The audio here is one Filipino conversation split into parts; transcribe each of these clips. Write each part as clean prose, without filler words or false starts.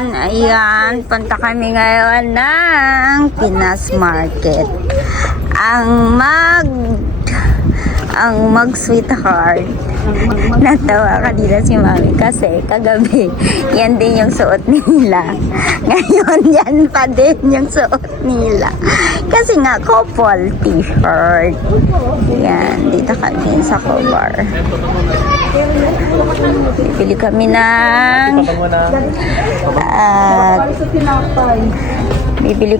Ayan, punta kami ngayon ng Pinas Market. Ang mag-sweetheart. Natawa kanina si Mami kasi kagabi yan din yung suot nila. Ngayon yan pa din yung suot nila. Kasi nga couple t-shirt. Yan, dito kami sa Cobar. Bibili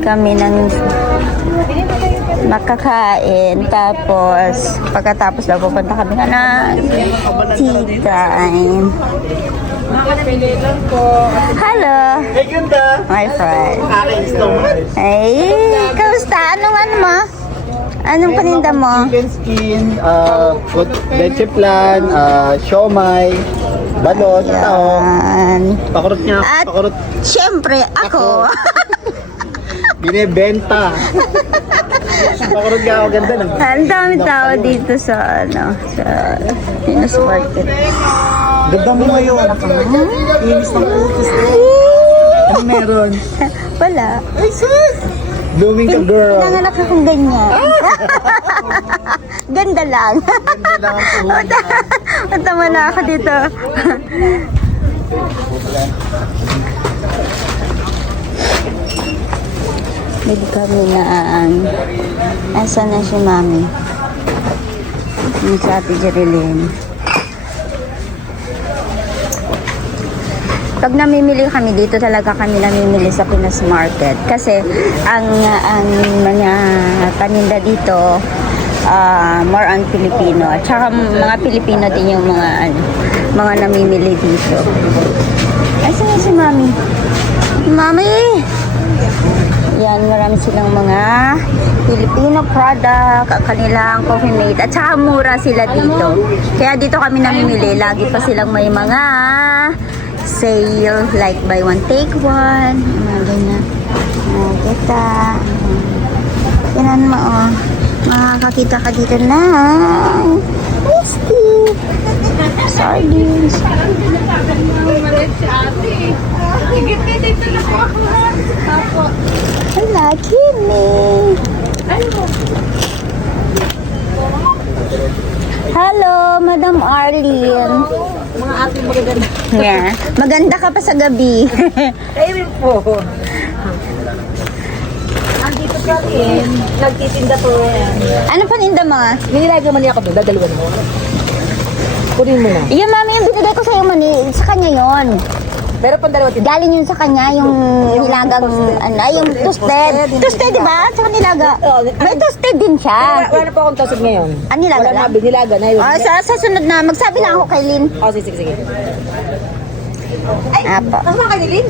kami ng makakain, tapos pagkatapos daw pupunta kami na tea time. Hello, my friend. Hey, kamusta? Anong mo? Anong paninda mo? Chicken skin, leche flan, siomay, balot, taong, pakurot niya, At pakurot. syempre ako. Binibenta. Pakurot nga ako, ganda lang. Ang dami tao dito sa Pinas Market. Ganda mo ngayon. Inis ng putis. Ano meron? Wala. Ay, sis! Blooming ka, girl. Nanganak akong ganyan. Ganda lang. Ganda lang ang putis. Matama na ako dito. Bili kami na asa na si Mami? Yung sa Ate Jerilyn. Pag namimili kami dito, talaga kami namimili sa Pinas Market. Kasi ang mga paninda dito, more on Filipino. At saka mga Pilipino din yung mga namimili dito. Asa na si Mami? Mami! Yan, marami silang mga Filipino product, kanilang coffee mate, at saka mura sila dito. Kaya dito kami namimili, lagi pa silang may mga sale, like buy one take one, mga ganyan. Kita. Yan mo, oh. Makakakita ka dito ng whiskey, sardines. Hala, Kimi. Hello, Madam Arlene. Mga ating magaganda. Yeah. Maganda ka pa sa gabi. Kayo rin po. Andito ka rin. Nagtitinda po yan. Ano paninda mo? Nilagay man niya ako doon. Dadalawa na. Kunin mo na. Yung mami, yung binigay ko sa'yo mani, sa kanya yon. Pero pang dalawa tinda. Galing yun sa kanya, yung nilagang, yung toasted. Toasted, di ba? Sa nilaga. May toasted din siya. Wala na po akong tosod ngayon. Ah, nilaga Wala na, lang? binilaga na yun. Sa sunod na, magsabi lang ako kay Lynn. Oh, sige, sige. Apo. Kasama ka ni Lynn?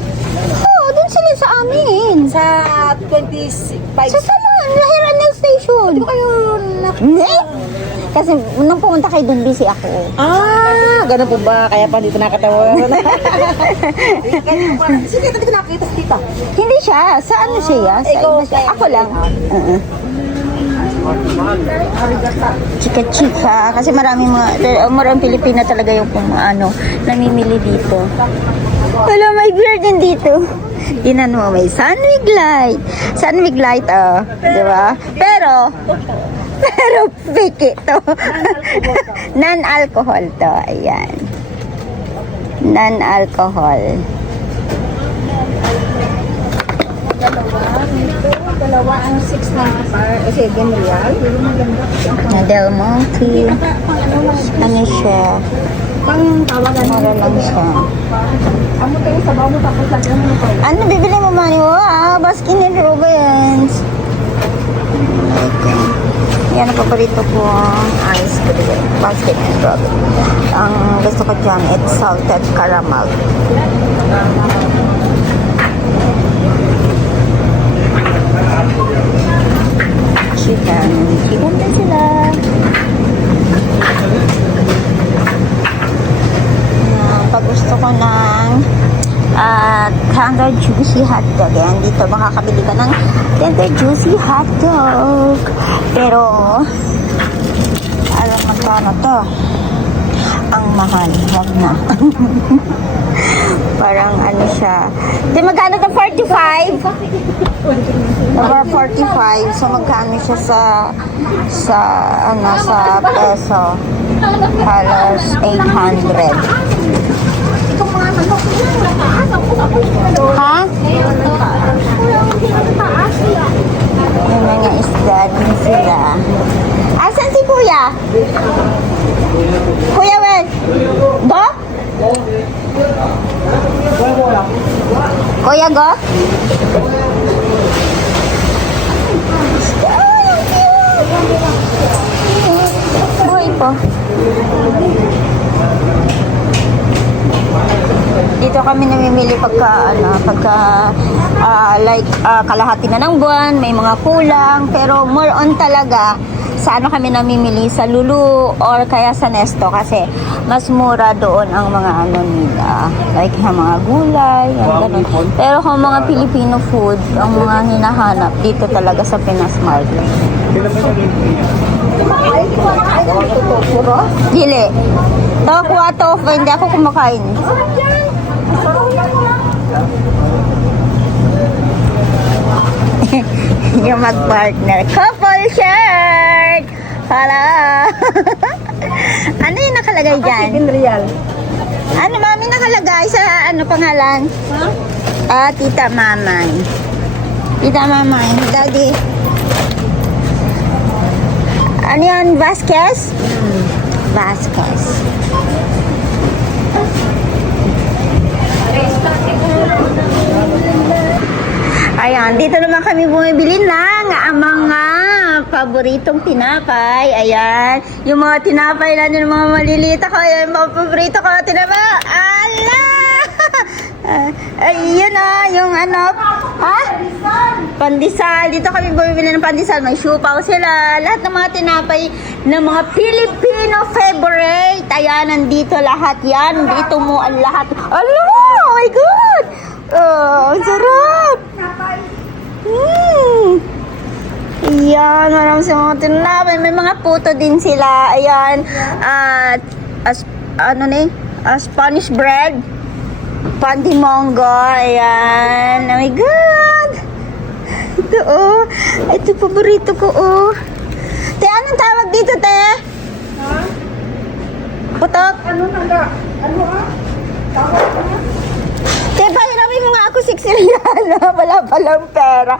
Oo, dun sila sa amin. Sa 25. Sa salon, sa Herandel Station. Di ba kayo Hindi. Kasi nung pumunta kay Dun, busy ako. Ah, ganun po ba? Kaya pa dito nakatawa. Sige, dito nakakita sa tita. Hindi siya. Sa ano siya? Sa Ikaw, iba siya. Ako lang. Chika-chika. Kasi maraming Pilipino talaga yung namimili dito. Wala, may beer din dito. Tinan mo, may Sunwig Light. Sunwig Light, di ba? Pero fake ito. Non-alcohol to. Ayan. Non-alcohol. Dalawa ang 6.95. 7 real. Del Monte. Ano siya? Pang tawagan mo. Mura lang siya. Amo tayo sa bawo mo tapos lagyan mo pa. Ano bibili mo man? Wow, Baskin and Robbins. Yan ang paborito ko. Ice cream. Baskin and Robbins. Ang gusto ko dyan, it's salted caramel. Chicken. Chicken din sila. Pag gusto ko ng tender juicy hotdog. Yan, dito makakabili ka ng tender juicy hotdog. Pero, alam magkano to? Ang mahal. Huwag na. Parang ano siya. Di magkano to? 45? Number 45. So magkano siya sa peso? Halos 800. Ha? Yung mga isda din sila. Asan si Kuya? Kuya Wen? Go? Kuya Go? Buhay po. Dito kami namimili kalahati na ng buwan, may mga kulang, pero more on talaga sa kami namimili, sa Lulu or kaya sa Nesto kasi mas mura doon ang mga nila, like yung mga gulay, yung ganun. Pero kung mga Filipino food, ang mga hinahanap dito talaga sa Pinas Market. Dili. Tokwa, tofu, hindi ako kumakain. Yung mag-partner. Couple shirt! Hala! Ano yung nakalagay dyan? Real. Ano, mami, nakalagay sa ano pangalan? Tita Mamay. Tita Mamay. Daddy. Ano yan? Vasquez? Vasquez. Ayan, dito naman kami bumibili ng mga paboritong tinapay. Ayan, yung mga tinapay na yung mga maliliit ako. Ayan, yung mga paborito ko, tinapay. Ala! Ayun yung ano. Ha? Pandesal. Dito kami bumibili ng pandesal. May siupaw sila. Lahat ng mga tinapay ng mga Filipino favorite. Ayan, nandito lahat yan. Dito mo ang lahat. Ala! Oh my God! Oh, ang sarap! Ayan, marami sa mga tinapay. May mga puto din sila. Ayan, Spanish bread. Pandimongo. Ayan. Oh my God! Ito, oh. Ito, paborito ko, oh. Te, anong tawag dito, te? Ha? Putok? Te, pahiramin mo nga ako 6 real. Wala palang pera.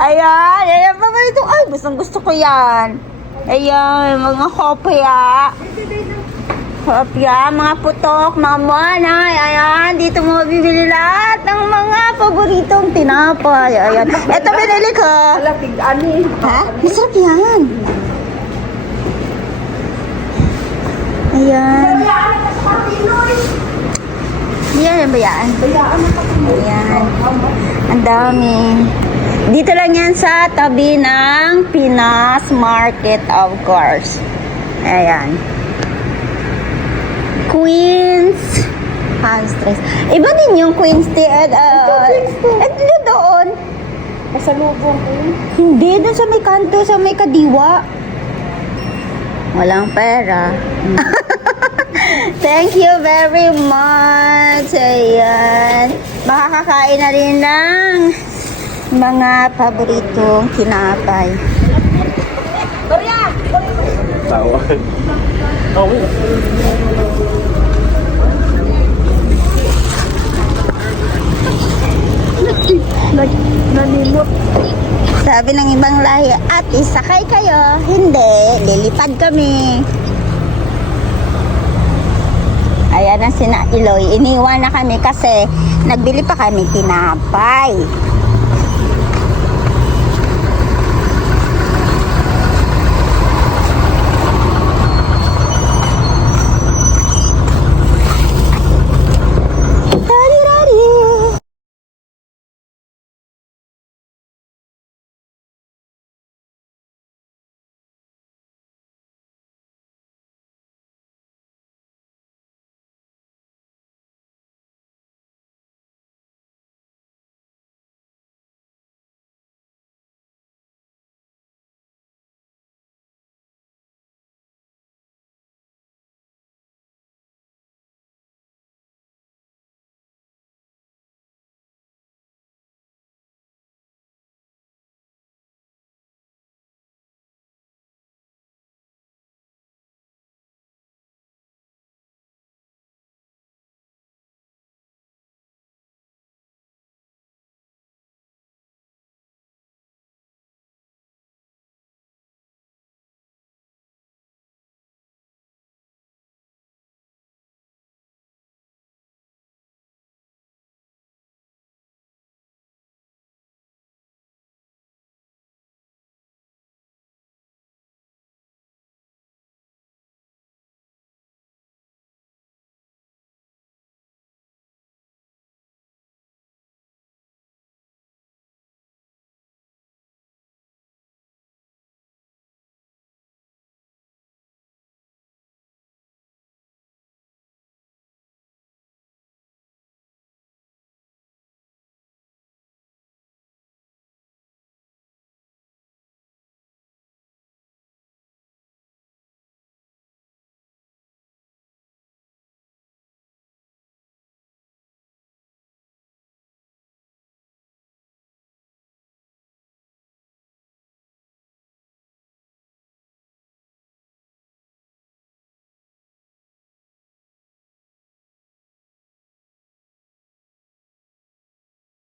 Ayan, ayan, paborito. Ay, gusto ko yan. Ayan, mga kopya. Kopya, mga putok, mga muanay. Ayan, dito mo mabibili lahat ng mga paboritong tinapay. Ayan. Ito binili ko. Alapig, ani. Ha? Masarap yan. Ayan. Yan, bayaan. Ayan. Ang dami. Dito lang yan sa tabi ng Pinas Market, of course. Ayan. Queens. Stress. Iba din yung Queens. Ito doon. Pasalubong ko. Hindi, doon sa may kanto, sa may kadiwa. Walang pera. Thank you very much. Ayan. Makakakain na rin ng mga paboritong tinapay. Tawa. Okay. Naninot. Sabi ng ibang lahi, ate, sakay kayo. Hindi, lilipad kami. Ayan ang sina Iloy. Iniwan na kami kasi nagbili pa kami tinapay.